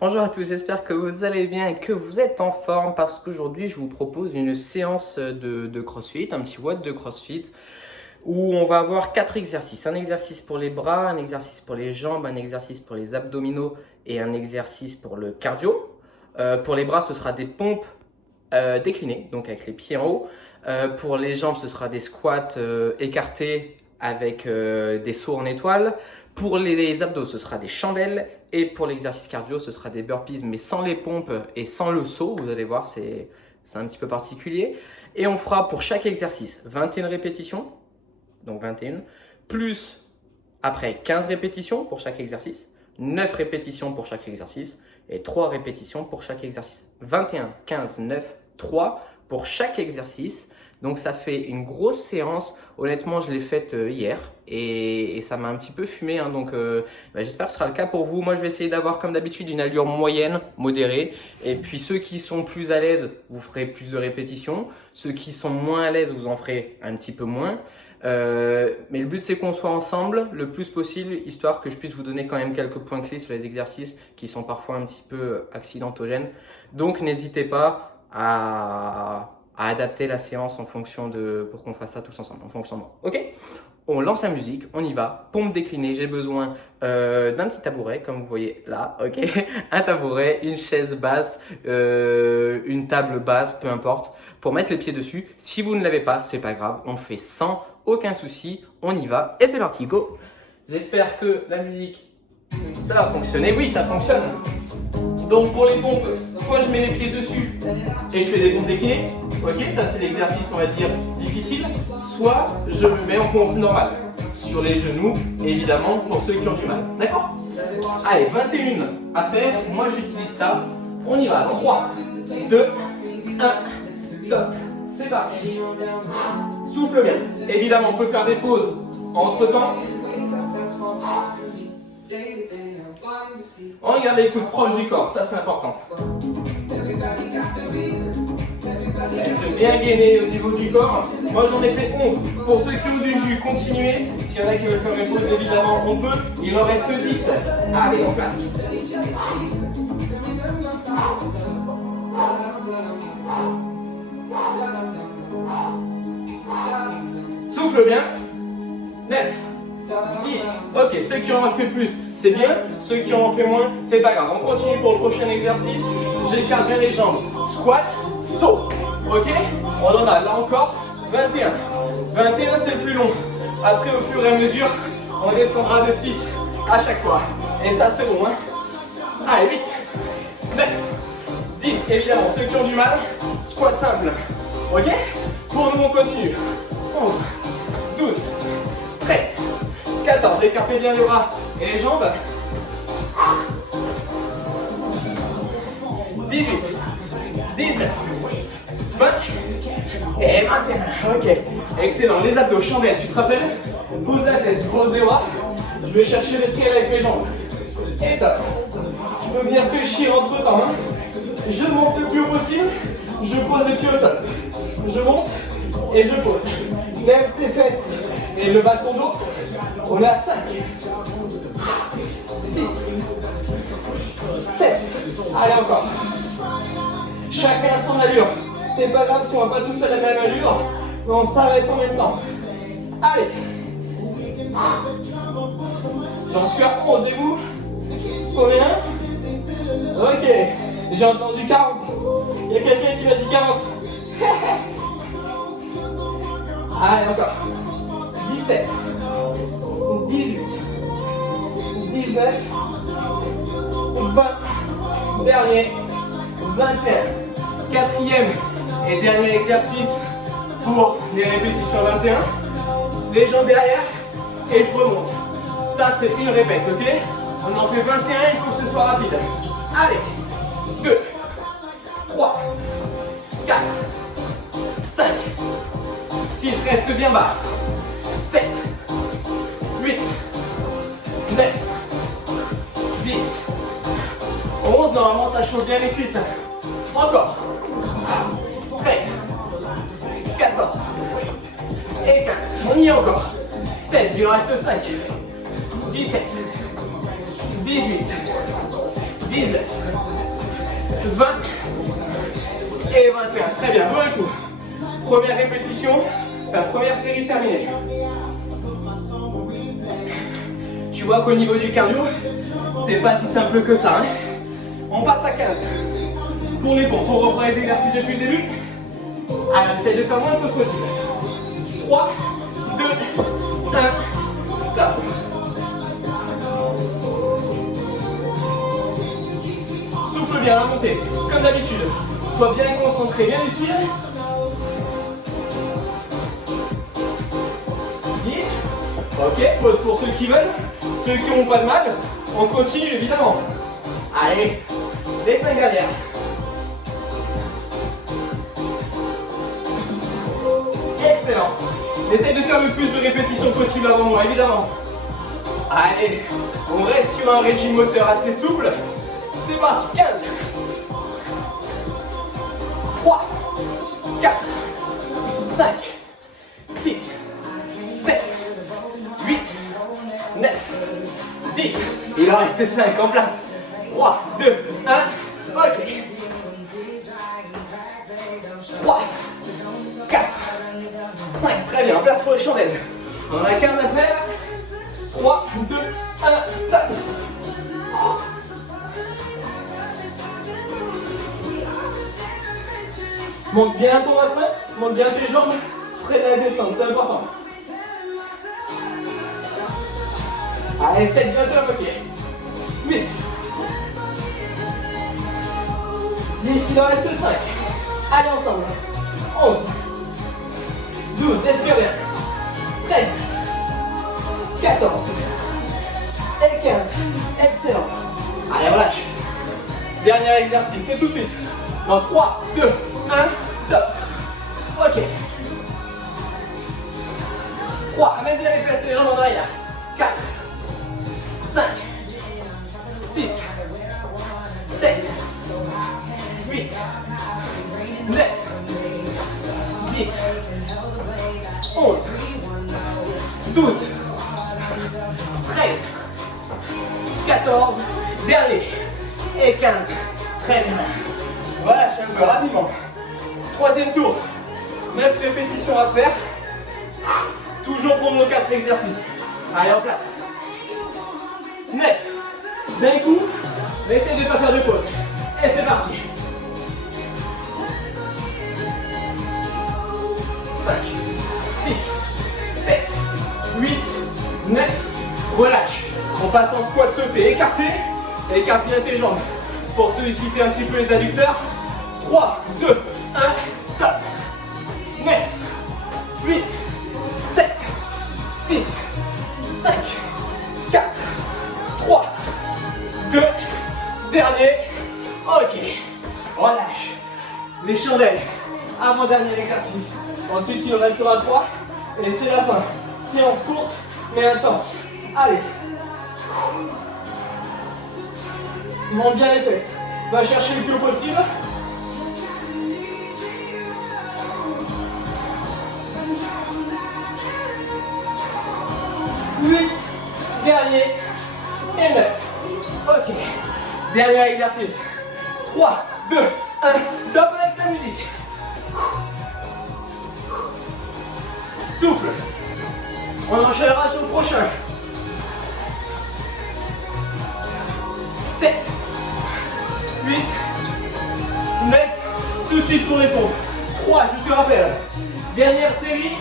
Bonjour à tous, j'espère que vous allez bien et que vous êtes en forme parce qu'aujourd'hui je vous propose une séance de CrossFit, un petit WOD de CrossFit où on va avoir 4 exercices. Un exercice pour les bras, un exercice pour les jambes, un exercice pour les abdominaux et un exercice pour le cardio. Pour les bras, ce sera des pompes déclinées, donc avec les pieds en haut. Pour les jambes, ce sera des squats écartés avec des sauts en étoile. Pour les abdos, ce sera des chandelles. Et pour l'exercice cardio, ce sera des burpees, mais sans les pompes et sans le saut. Vous allez voir, c'est un petit peu particulier. Et on fera pour chaque exercice 21 répétitions, donc 21, plus après 15 répétitions pour chaque exercice, 9 répétitions pour chaque exercice et 3 répétitions pour chaque exercice. 21, 15, 9, 3 pour chaque exercice. Donc ça fait une grosse séance. Honnêtement, je l'ai faite hier et ça m'a un petit peu fumé. Donc j'espère que ce sera le cas pour vous. Moi, je vais essayer d'avoir comme d'habitude une allure moyenne, modérée. Et puis ceux qui sont plus à l'aise, vous ferez plus de répétitions. Ceux qui sont moins à l'aise, vous en ferez un petit peu moins. Mais le but c'est qu'on soit ensemble le plus possible, histoire que je puisse vous donner quand même quelques points clés sur les exercices qui sont parfois un petit peu accidentogènes. Donc n'hésitez pas à adapter la séance en fonction pour qu'on fasse ça tous ensemble, en fonction de moi. Ok? On lance la musique, on y va. Pompe déclinée, j'ai besoin d'un petit tabouret, comme vous voyez là, ok? Un tabouret, une chaise basse, une table basse, peu importe, pour mettre les pieds dessus. Si vous ne l'avez pas, c'est pas grave, on fait sans, aucun souci, on y va et c'est parti, go! J'espère que la musique, ça va fonctionner. Oui, ça fonctionne. Donc pour les pompes, soit je mets les pieds dessus et je fais des pompes déclinées, ok, ça c'est l'exercice on va dire difficile, soit je me mets en pompe normale, sur les genoux, évidemment pour ceux qui ont du mal, d'accord? Allez, 21 à faire, moi j'utilise ça, on y va, dans 3, 2, 1, top, c'est parti. Souffle bien, évidemment on peut faire des pauses entre temps. On garde les coudes proches du corps, ça c'est important. Reste bien gainé au niveau du corps. Moi j'en ai fait 11. Pour ceux qui ont du jus, continuez. S'il y en a qui veulent faire une pause, évidemment on peut. Il en reste 10. Allez, en place. Souffle bien. 9. 10. Ok, ceux qui en ont fait plus, c'est bien. Ceux qui en ont fait moins, c'est pas grave. On continue pour le prochain exercice. J'écarte bien les jambes. Squat, saut. Ok, on en a là encore 21. 21, c'est le plus long. Après, au fur et à mesure, on descendra de 6 à chaque fois. Et ça, c'est bon. Allez, 8, 9, 10. Évidemment, ceux qui ont du mal, squat simple. Ok, pour nous, on continue. 11, 12, 13. 14, écartez bien les bras et les jambes. 18, 19, 20 et 21. Ok, excellent. Les abdos, chandelle, tu te rappelles? Pose la tête, pose les bras. Je vais chercher le ciel avec mes jambes. Et top. Tu peux venir fléchir entre temps. Je monte le plus haut possible. Je pose les pieds au sol. Je monte et je pose. Lève tes fesses et le bas de ton dos. On est à 5, 6, 7, allez encore. Chacun a son allure. C'est pas grave si on va pas tous à la même allure, mais on s'arrête en même temps. Allez. J'en suis à 11 et vous? Combien? Ok. J'ai entendu 40. Il y a quelqu'un qui m'a dit 40. Allez encore. 17. 18, 19, 20, dernier, 21. Quatrième et dernier exercice pour les répétitions 21. Les jambes derrière et je remonte. Ça c'est une répète, ok? On en fait 21, il faut que ce soit rapide. Allez, 2, 3, 4, 5, 6, reste bien bas. 7, 8, 9, 10, 11, normalement ça chauffe bien les cuisses. Encore. 13, 14 et 15. On y est encore. 16, il en reste 5. 17, 18, 19, 20 et 21. Très bien, bon coup. Première répétition, la première série terminée. Tu vois qu'au niveau du cardio, c'est pas si simple que ça. Hein. On passe à 15. Pour les pompes, on reprend les exercices depuis le début. Alors, on essaie de faire moins de pauses possible. 3, 2, 1, top. Souffle bien, la montée, comme d'habitude. Sois bien concentré, bien lucide. 10. Ok, pause pour ceux qui veulent. Ceux qui n'ont pas de mal, on continue évidemment. Allez, les 5 dernières. Excellent. Essaye de faire le plus de répétitions possible avant moi, évidemment. Allez, on reste sur un régime moteur assez souple. C'est parti, 15. 3, 4, 5, 6, 7, 8, 9, 10. Il en reste 5 en place. 3, 2, 1. Ok. 3, 4, 5. Très bien. En place pour les chandelles. On a 15 à faire. 3, 2, 1. Top. Monte bien ton bassin. Monte bien tes jambes. Freine la descente. C'est important. Allez, 7, bientôt à moitié. 8. 10, il en reste 5. Allez ensemble. 11. 12, respire bien. 13. 14. Et 15. Excellent. Allez, relâche. Dernier exercice, c'est tout de suite. Dans 3, 2, 1, top. Ok. 3, amène bien les fesses et les jambes en arrière. 4. 5, 6, 7, 8, 9, 10, 11, 12, 13, 14, dernier, et 15. Très bien. Relâche un peu rapidement. Troisième tour. 9 répétitions à faire. Toujours pour nos 4 exercices. Allez, en place. 9. D'un coup, essaye de ne pas faire de pause. Et c'est parti. 5, 6, 7, 8, 9. Relâche. On passe en squat sauté, écarté. Écarte bien tes jambes pour solliciter un petit peu les adducteurs. 3, 2, 1, top. 9, 8, 7, 6, 5, 4, 3, 2, dernier. Ok, relâche. Les chandelles, avant-dernier exercice. Ensuite, il en restera 3. Et c'est la fin. Séance courte, mais intense. Allez. Monte bien les fesses. Va chercher le plus haut possible. 8, dernier, et 9. Ok, dernier exercice. 3, 2, 1, top avec la musique. Souffle. On enchaînera sur le prochain. 7, 8, 9, tout de suite pour les pompes. 3, je te rappelle. Dernière série.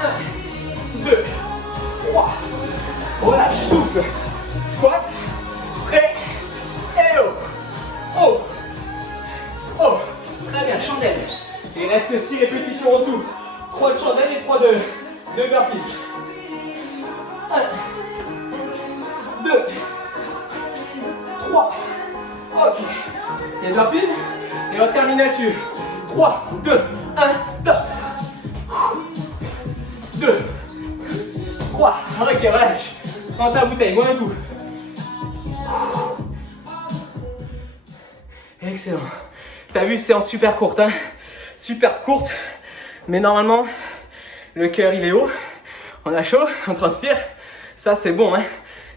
1, 2, 3. Relâche, souffle. Squat. Prêt. Et haut. Haut. Haut. Très bien, chandelle. Il reste 6 répétitions en tout. 3 de chandelle et 3 de burpees. 1, 2, 3. Ok. Et burpees. Et on termine là-dessus. 3, 2, 1, top. 2, 3. Ok, relâche. Prends ta bouteille, bois un coup. Excellent. T'as vu, séance super courte, hein? Super courte. Mais normalement, le cœur il est haut. On a chaud, on transpire. Ça c'est bon, hein?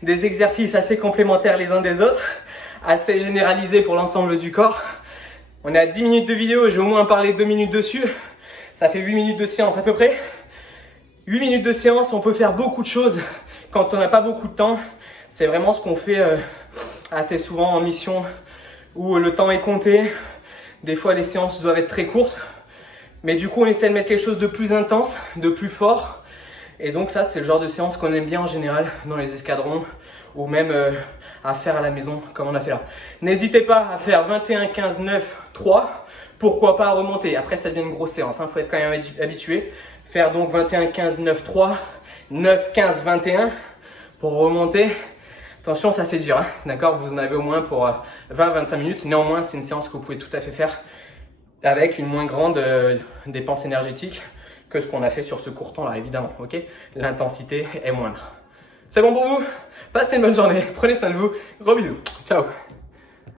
des exercices assez complémentaires les uns des autres, assez généralisés pour l'ensemble du corps. On est à 10 minutes de vidéo, j'ai au moins parlé 2 minutes dessus. Ça fait 8 minutes de séance à peu près. 8 minutes de séance, on peut faire beaucoup de choses quand on n'a pas beaucoup de temps. C'est vraiment ce qu'on fait assez souvent en mission où le temps est compté. Des fois, les séances doivent être très courtes. Mais du coup, on essaie de mettre quelque chose de plus intense, de plus fort. Et donc ça, c'est le genre de séance qu'on aime bien en général dans les escadrons ou même à faire à la maison comme on a fait là. N'hésitez pas à faire 21, 15, 9, 3. Pourquoi pas remonter. Après, ça devient une grosse séance. Faut être quand même habitué. Faire donc 21, 15, 9, 3, 9, 15, 21 pour remonter. Attention, ça c'est dur, hein, d'accord? Vous en avez au moins pour 20-25 minutes. Néanmoins, c'est une séance que vous pouvez tout à fait faire avec une moins grande dépense énergétique que ce qu'on a fait sur ce court temps-là, évidemment, ok? L'intensité est moindre. C'est bon pour vous? Passez une bonne journée, prenez soin de vous, gros bisous, ciao!